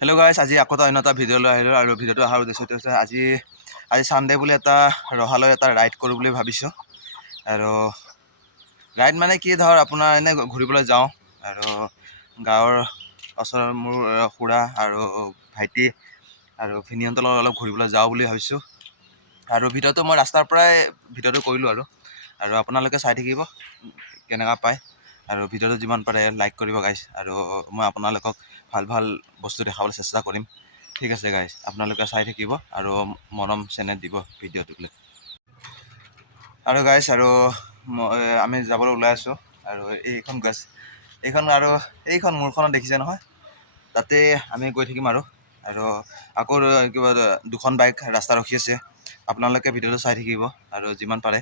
Hello' গাইছ, আজি আকৌ অন্য এটা ভিডিঅ' লৈ আহিলোঁ আৰু ভিডিঅ'টো অহাৰ উদ্দেশ্যটো হৈছে আজি ছানডে' বুলি এটা ৰহালৈ এটা ৰাইড কৰোঁ বুলি ভাবিছোঁ। আৰু ৰাইড মানে কি, ধৰ আপোনাৰ এনেই ঘূৰিবলৈ যাওঁ আৰু গাঁৱৰ ওচৰৰ মোৰ খুৰা আৰু ভাইটি আৰু ভিনিহঁতৰ লগত অলপ ঘূৰিবলৈ যাওঁ বুলি ভাবিছোঁ। আৰু ভিডিঅ'টো মই ৰাস্তাৰ পৰাই ভিডিঅ'টো কৰিলোঁ আৰু আপোনালোকে চাই থাকিব কেনেকুৱা পায়। আৰু ভিডিঅ'টো যিমান পাৰে লাইক কৰিব গাইছ, আৰু মই আপোনালোকক ভাল ভাল বস্তু দেখাবলৈ চেষ্টা কৰিম। ঠিক আছে গাইছ, আপোনালোকে চাই থাকিব আৰু মৰম চেনেহ দিব ভিডিঅ'টোলৈ। আৰু গাইছ, আৰু আমি যাবলৈ ওলাই আছোঁ আৰু এইখন গাছ এইখন মোৰখনত দেখিছে নহয়, তাতে আমি গৈ থাকিম আৰু আকৌ কিবা দুখন বাইক ৰাস্তা ৰখি আছে। আপোনালোকে ভিডিঅ'টো চাই থাকিব আৰু যিমান পাৰে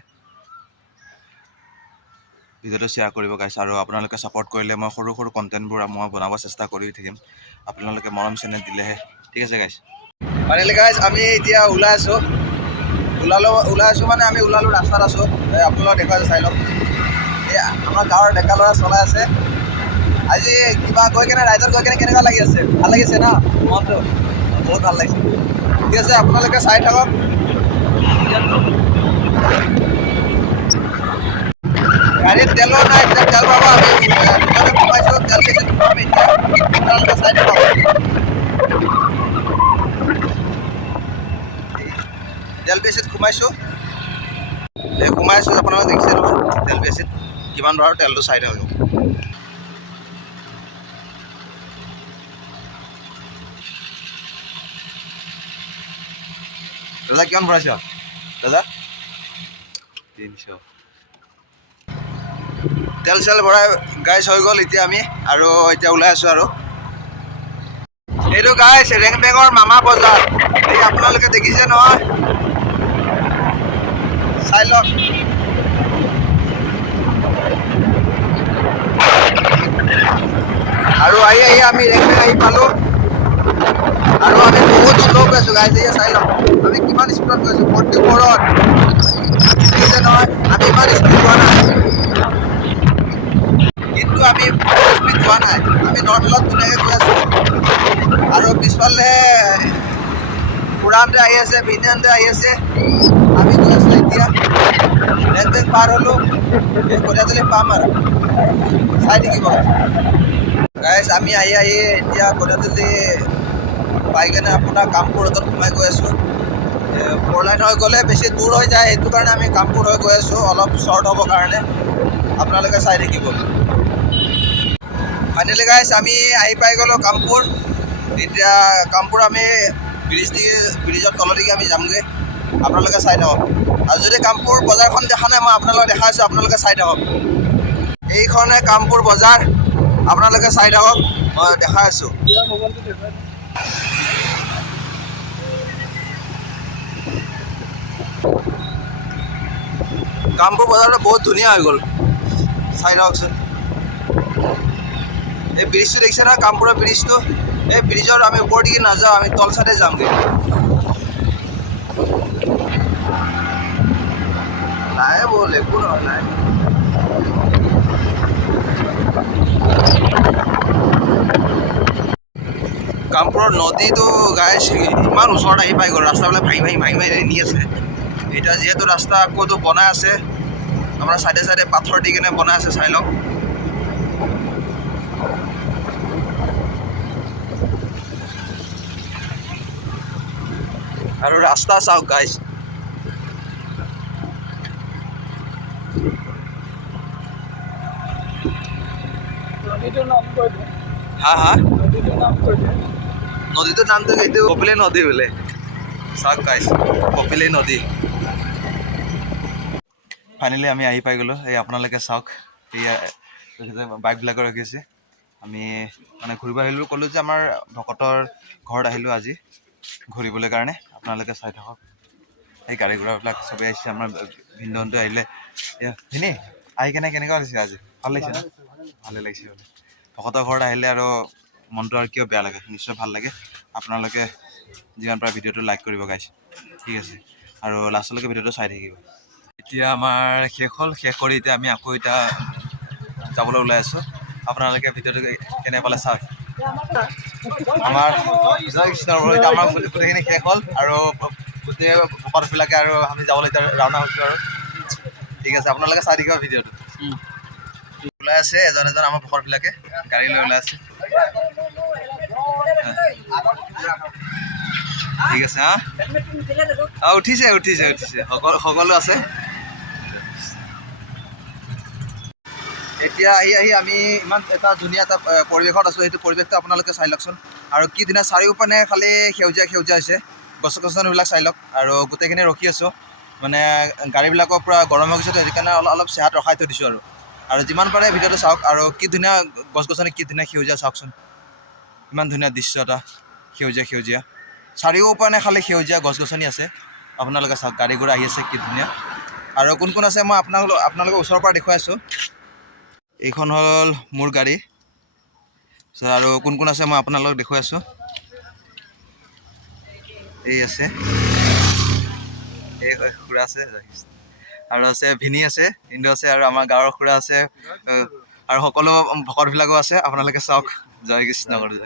ভিডিঅ'টো শ্বেয়াৰ কৰিব গাইছ, আৰু আপোনালোকে ছাপোৰ্ট কৰিলে মই সৰু সৰু কণ্টেণ্টবোৰ মই বনাব চেষ্টা কৰি থাকিম। আপোনালোকে মৰম চেনেহ দিলেহে। ঠিক আছে গাইছ। ফাইনেলি গাইছ, আমি এতিয়া ওলাই আছোঁ মানে আমি ওলালোঁ, ৰাস্তাত আছোঁ। আপোনালোকক দেখুৱাইছোঁ, চাই লওক। এই আমাৰ গাঁৱৰ ডেকা ল'ৰা চলাই আছে। আজি কিবা গৈ কেনে ৰাইজত গৈ কেনে কেনেকুৱা লাগি আছে? ভাল লাগিছে না মনটো? বহুত ভাল লাগিছে। ঠিক আছে, আপোনালোকে চাই থাকক। গাড়ীত তেলো নাই, এতিয়া তেল ভৰাব। আমি ভিতৰতে সোমাইছোঁ, তেল বেছি সোমাম এতিয়া। আপোনালোকে চাই থাকক। তেল বেছিত সোমাইছোঁ, আপোনালোকে দেখিছে নহয় তেল বেছিত কিমান ভৰাও, তেলটো চাই থাকক। দাদা কিমান ভৰাইছ? দাদা 300 তেল চেল ভৰাই গাইছ হৈ গ'ল এতিয়া আমি, আৰু এতিয়া ওলাই আছোঁ। আৰু এইটো গাইছ ৰেংবেঙৰ মামা বজাৰ। এই আপোনালোকে দেখিছে নহয়, চাই লওক। আৰু আহি আমি ৰেংবেং আহি পালোঁ, আৰু আমি বহুত শ্ল' গৈছোঁ গাইছ। এতিয়া চাই লওক আমি কিমান স্পীডত গৈছোঁ, 44ত। দেখিছে নহয়, আমি ইমান স্পীড যোৱা নাই, কিন্তু আমি স্পীড যোৱা নাই, আমি নৰ্মেলত ধুনীয়াকৈ গৈ আছোঁ। আৰু পিছফালে খুৰাহঁতে আহি আছে, ভিনিহঁতে আহি আছে, আমি গৈ আছোঁ। এতিয়া ৰেংবেং পাৰ হ'লোঁ, এই কঠীয়াতলি পাম আৰু চাই থাকিব গাইছ। আমি আহি এতিয়া কঠীয়াতলি পাই কেনে আপোনাৰ কামপুৰ ৰোডত সোমাই গৈ আছোঁ। 4 লাইন হৈ গ'লে বেছি দূৰ হৈ যায়, সেইটো কাৰণে আমি কামপুৰ হৈ গৈ আছোঁ, অলপ শ্বৰ্ট হ'বৰ কাৰণে। আপোনালোকে চাই থাকিব। ফাইনেলি গাইছ, আমি আহি পাই গ'লোঁ কামপুৰ। এতিয়া কামপুৰ আমি ব্ৰিজৰ তললৈকে আমি যামগৈ। আপোনালোকে চাই থাকক। আৰু যদি কামপুৰ বজাৰখন দেখা নাই, মই আপোনালোকক দেখাই আছোঁ, আপোনালোকে চাই থাকক। এইখনে কামপুৰ বজাৰ, আপোনালোকে চাই থাকক, মই দেখাই আছোঁ। কামপুৰ বজাৰটো বহুত ধুনীয়া হৈ গ'ল, চাই থাককচোন। এই ব্ৰিজটো দেখিছে নহয়, কামপুৰৰ ব্ৰিজটো। এই ব্ৰিজৰ আমি ওপৰ দিকে নাযাওঁ, আমি তল চাইডে যামগৈ। নাই বল, একো নহয়, নাই। কামপুৰৰ নদীটো গাইছ ইমান ওচৰত আহি পাই গ'ল, ৰাস্তাবিলাক ভাঙি নি আছে। এতিয়া যিহেতু ৰাস্তা আকৌতো বনাই আছে, আমাৰ চাইডে চাইডে পাথৰ দি কেনে বনাই আছে, চাই লওক। আৰু ৰাস্তা চাওক গাইছ, নদীটোৰ নামটো এইটো কপিলী নদী বোলে। চাওক গাইছ, কপিলী নদী। ফাইনেলি আমি আহি পাই গ'লোঁ। এই আপোনালোকে চাওক, এয়া বাইকবিলাকৰ ৰাখিছে। আমি মানে ঘূৰিব আহিলোঁ, ক'লোঁ যে আমাৰ ভকতৰ ঘৰত আহিলোঁ আজি ঘূৰিবলৈ কাৰণে। আপোনালোকে চাই থাকক, এই গাড়ী ঘোঁৰাবিলাক চবেই আহিছে। আমাৰ ভিনদেউহঁতে আহিলে। ভিনি আহি কেনে কেনেকুৱা লাগিছে আজি? ভাল লাগিছে ন? ভালে লাগিছে বোলে। ভকতৰ ঘৰত আহিলে আৰু মনটো আৰু কিয় বেয়া লাগে, নিশ্চয় ভাল লাগে। আপোনালোকে যিমান পাৰে ভিডিঅ'টো লাইক কৰিব গাইছ। ঠিক আছে, আৰু লাষ্টলৈকে ভিডিঅ'টো চাই থাকিব। এতিয়া আমাৰ শেষ হ'ল, শেষ কৰি এতিয়া আমি আকৌ যাবলৈ ওলাই আছোঁ। আপোনালোকে ভিডিঅ'টো কেনে পালে চাওক। আমাৰ জয় কৃষ্ণ এতিয়া আমাৰ গোটেইখিনি শেষ হ'ল আৰু গোটেই ভকতবিলাকে আৰু আমি যাবলৈ এতিয়া ৰাওনা হৈছোঁ আৰু ঠিক আছে আপোনালোকে চাই থাকিব ভিডিঅ'টো ওলাই আছে এজন এজন আমাৰ ভকতবিলাকে গাড়ী লৈ ওলাই আছে ঠিক আছে হা উঠিছে উঠিছে উঠিছে সকলো আছে এতিয়া আহি আমি ইমান এটা ধুনীয়া এটা পৰিৱেশত আছোঁ সেইটো পৰিৱেশটো আপোনালোকে চাই লওকচোন আৰু কি ধুনীয়া চাৰিওপিনে খালি সেউজীয়া সেউজীয়া হৈছে গছ গছনিবিলাক চাই লওক আৰু গোটেইখিনি ৰখি আছোঁ মানে গাড়ীবিলাকৰ পৰা গৰম হৈ গৈছে সেইকাৰণে অলপ চেহাত ৰখাই থৈ দিছোঁ আৰু যিমান পাৰে ভিডিঅ'টো চাওক আৰু কি ধুনীয়া গছ গছনি কি ধুনীয়া সেউজীয়া চাওকচোন ইমান ধুনীয়া দৃশ্য এটা সেউজীয়া সেউজীয়া চাৰিওপিনে খালি সেউজীয়া গছ গছনি আছে আপোনালোকে চাওক গাড়ীবোৰ আহি আছে কি ধুনীয়া আৰু কোন কোন আছে মই আপোনালোকক ওচৰৰ পৰা দেখুৱাই আছোঁ এইখন হ'ল মোৰ গাড়ী আৰু কোন কোন আছে মই আপোনালোকক দেখুৱাই আছোঁ এই আছে এই খুৰা আছে আৰু আছে ভিনি আছে ইন্দু আছে আৰু আমাৰ গাঁৱৰ খুৰা আছে আৰু সকলো ভকতবিলাকো আছে আপোনালোকে চাওক জয় কৃষ্ণ কৰি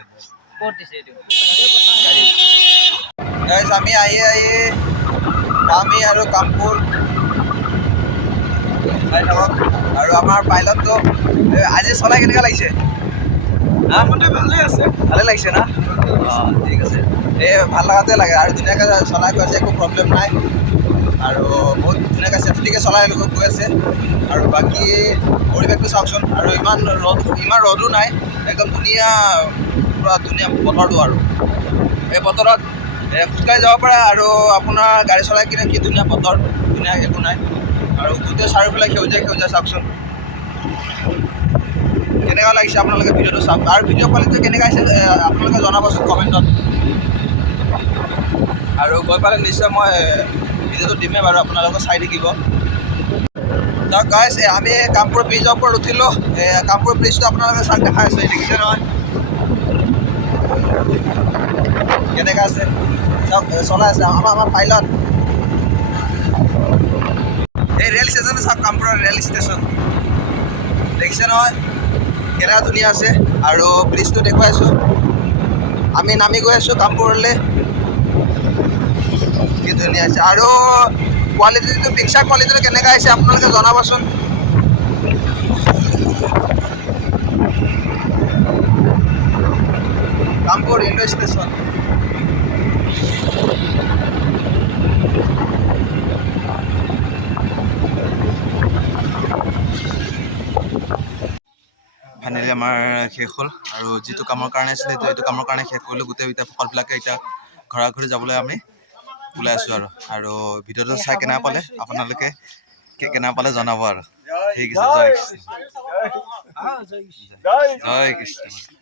জয় আমি আহি কামি আৰু কামপুৰ চাই থাকক আৰু আমাৰ পাইলটটো আজি চলাই কেনেকুৱা লাগিছে ভালে লাগিছে না অঁ ঠিক আছে এই ভাল লগাতে লাগে আৰু ধুনীয়াকৈ চলাই গৈ আছে একো প্ৰব্লেম নাই আৰু বহুত ধুনীয়াকৈ চেফটিকৈ চলাই গৈ আছে আৰু বাকী পৰিৱেশটো চাওকচোন আৰু ইমান ৰ'দো নাই একদম ধুনীয়া পূৰা ধুনীয়া বতৰটো আৰু এই বতৰত খোজকাঢ়ি যাব পাৰে আৰু আপোনাৰ গাড়ী চলাই কিনে কি ধুনীয়া বতৰ ধুনীয়া একো নাই আৰু গোটেই চাৰিওফালে সেউজীয়া সেউজীয়া চাওকচোন কেনেকুৱা লাগিছে আপোনালোকে ভিডিঅ'টো চাওক আৰু ভিডিঅ' কোৱালিটি কেনেকুৱা আহিছে আপোনালোকে জনাবচোন কমেণ্টত আৰু গৈ পালে নিশ্চয় মই ভিডিঅ'টো দিমেই বাৰু আপোনালোকে চাই থাকিব চাওক গাইছ আমি কামপুৰ ব্ৰিজৰ ওপৰত উঠিলোঁ কামপুৰ ব্ৰিজটো আপোনালোকে চাওক দেখাই আছে দেখিছে নহয় কেনেকুৱা আছে চাওক চলাই আছে আমাৰ পাইলট এই ৰেল ষ্টেচন চাওক কামপুৰৰ ৰেল ষ্টেচন দেখিছে নহয় কেনেকুৱা ধুনীয়া আছে আৰু ব্ৰিজটো দেখুৱাই আছোঁ আমি নামি গৈ আছোঁ কামপুৰলৈ কি ধুনীয়া আছে আৰু কোৱালিটিটো পিকচাৰ কোৱালিটিটো কেনেকুৱা আহিছে আপোনালোকে জনাবচোন কামপুৰ ৰেলৱে ষ্টেচন ফাইনেলি আমাৰ শেষ হ'ল আৰু যিটো কামৰ কাৰণে আছিলে এইটো কামৰ কাৰণে শেষ কৰিলোঁ গোটেই এতিয়া ভকতবিলাকে এতিয়া ঘৰা ঘৰি যাবলৈ আমি ওলাই আছোঁ আৰু ভিডিঅ'টো চাই কেনেকুৱা পালে আপোনালোকে কেনেকুৱা পালে জনাব আৰু ঠিক আছে জয় কৃষ্ণ জয় কৃষ্ণ